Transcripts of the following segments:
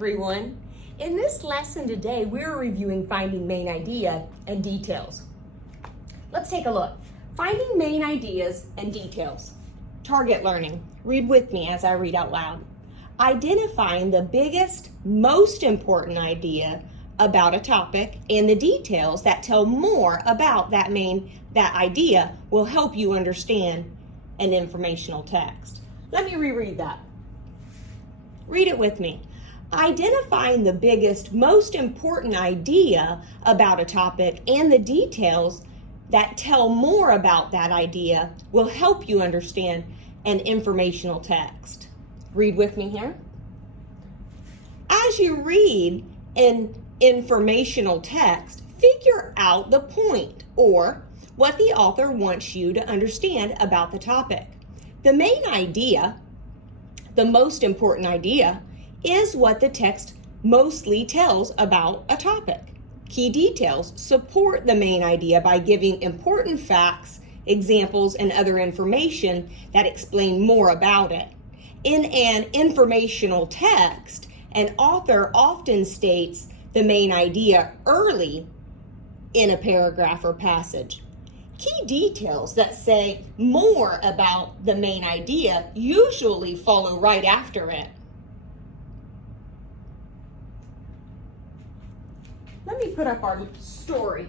everyone. In this lesson today, we're reviewing finding main idea and details. Let's take a look. Finding main ideas and details. Target learning. Read with me as I read out loud. Identifying the biggest, most important idea about a topic and the details that tell more about that idea will help you understand an informational text. Let me reread that. Read it with me. Identifying the biggest, most important idea about a topic and the details that tell more about that idea will help you understand an informational text. Read with me here. As you read an informational text, figure out the point or what the author wants you to understand about the topic. The main idea, the most important idea, is what the text mostly tells about a topic. Key details support the main idea by giving important facts, examples, and other information that explain more about it. In an informational text, an author often states the main idea early in a paragraph or passage. Key details that say more about the main idea usually follow right after it. Let me put up our story.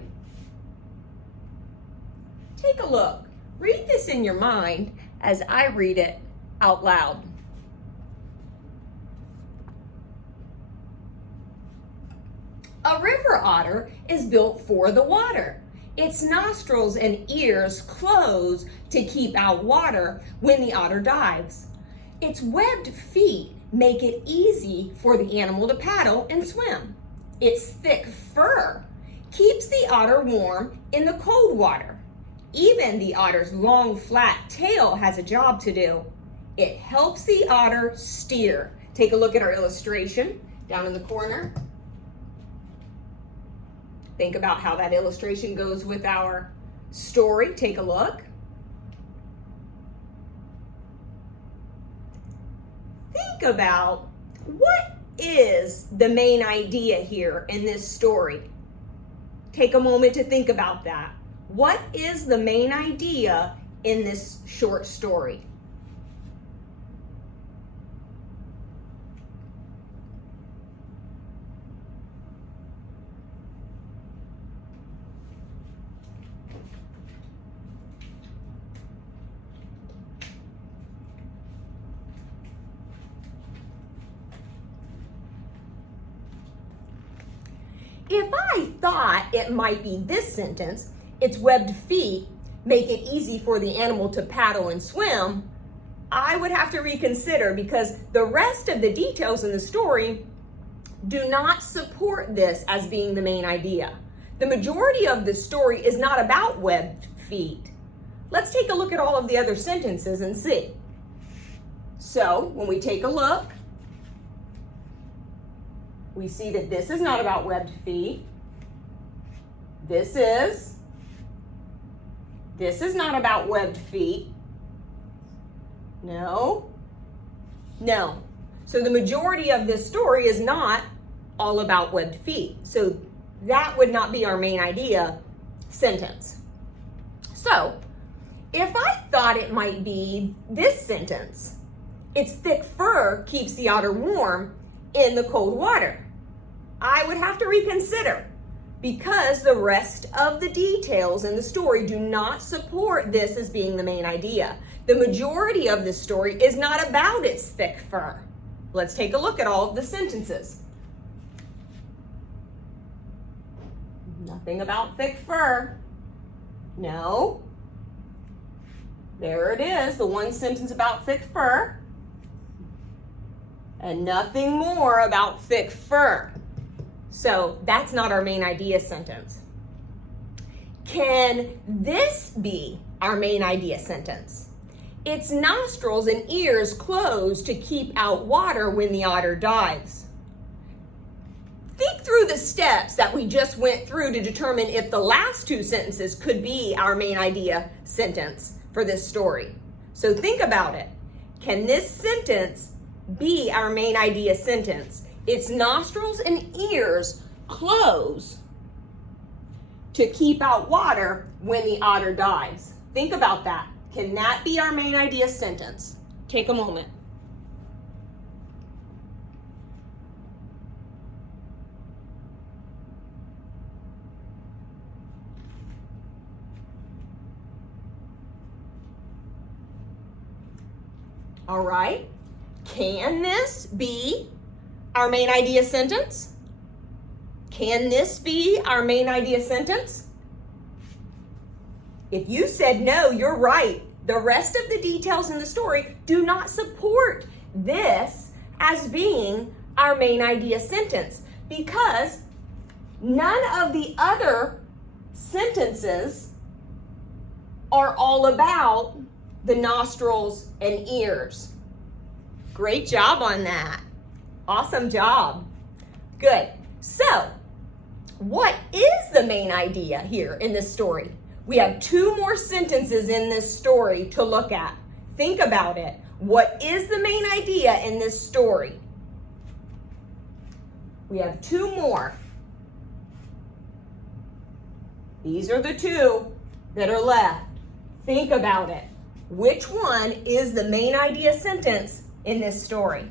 Take a look. Read this in your mind as I read it out loud. A river otter is built for the water. Its nostrils and ears close to keep out water when the otter dives. Its webbed feet make it easy for the animal to paddle and swim. Its thick fur keeps the otter warm in the cold water. Even the otter's long, flat tail has a job to do. It helps the otter steer. Take a look at our illustration down in the corner. Think about how that illustration goes with our story. Take a look. Think about what is the main idea here in this story. Take a moment to think about that. What is the main idea in this short story? If I thought it might be this sentence, its webbed feet make it easy for the animal to paddle and swim, I would have to reconsider because the rest of the details in the story do not support this as being the main idea. The majority of the story is not about webbed feet. Let's take a look at all of the other sentences and see. So when we take a look, we see that this is not about webbed feet. This is not about webbed feet. No. So the majority of this story is not all about webbed feet. So that would not be our main idea sentence. So if I thought it might be this sentence, its thick fur keeps the otter warm in the cold water, I would have to reconsider because the rest of the details in the story do not support this as being the main idea. The majority of the story is not about its thick fur. Let's take a look at all of the sentences. Nothing about thick fur. No. There it is, the one sentence about thick fur. And nothing more about thick fur. So that's not our main idea sentence. Can this be our main idea sentence? Its nostrils and ears close to keep out water when the otter dives. Think through the steps that we just went through to determine if the last two sentences could be our main idea sentence for this story. So think about it. Can this sentence be our main idea sentence? its nostrils and ears close to keep out water when the otter dives. Think about that. Can that be our main idea sentence? Take a moment. All right. Can this be our main idea sentence? Can this be our main idea sentence? If you said no, you're right. The rest of the details in the story do not support this as being our main idea sentence because none of the other sentences are all about the nostrils and ears. Great job on that. Awesome job. Good. So, what is the main idea here in this story? We have 2 more sentences in this story to look at. Think about it. What is the main idea in this story? We have 2 more. These are the 2 that are left. Think about it. Which one is the main idea sentence in this story?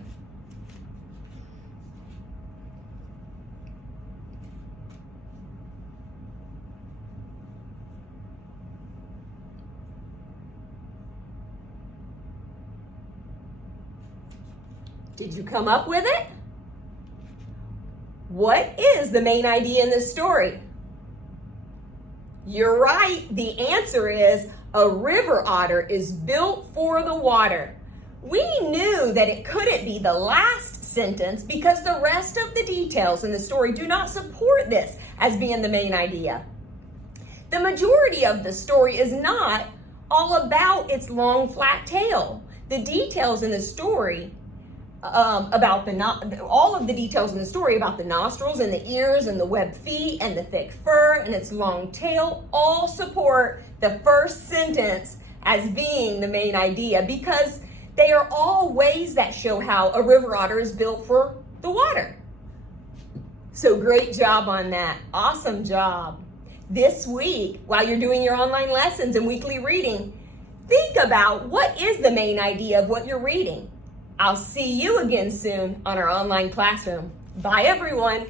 Did you come up with it? What is the main idea in this story? You're right. The answer is a river otter is built for the water. We knew that it couldn't be the last sentence because the rest of the details in the story do not support this as being the main idea. The majority of the story is not all about its long flat tail. The details in the story all of the details in the story about the nostrils and the ears and the webbed feet and the thick fur and its long tail all support the first sentence as being the main idea because they are all ways that show how a river otter is built for the water. So great job on that. Awesome job. This week, while you're doing your online lessons and weekly reading, think about what is the main idea of what you're reading. I'll see you again soon on our online classroom. Bye, everyone.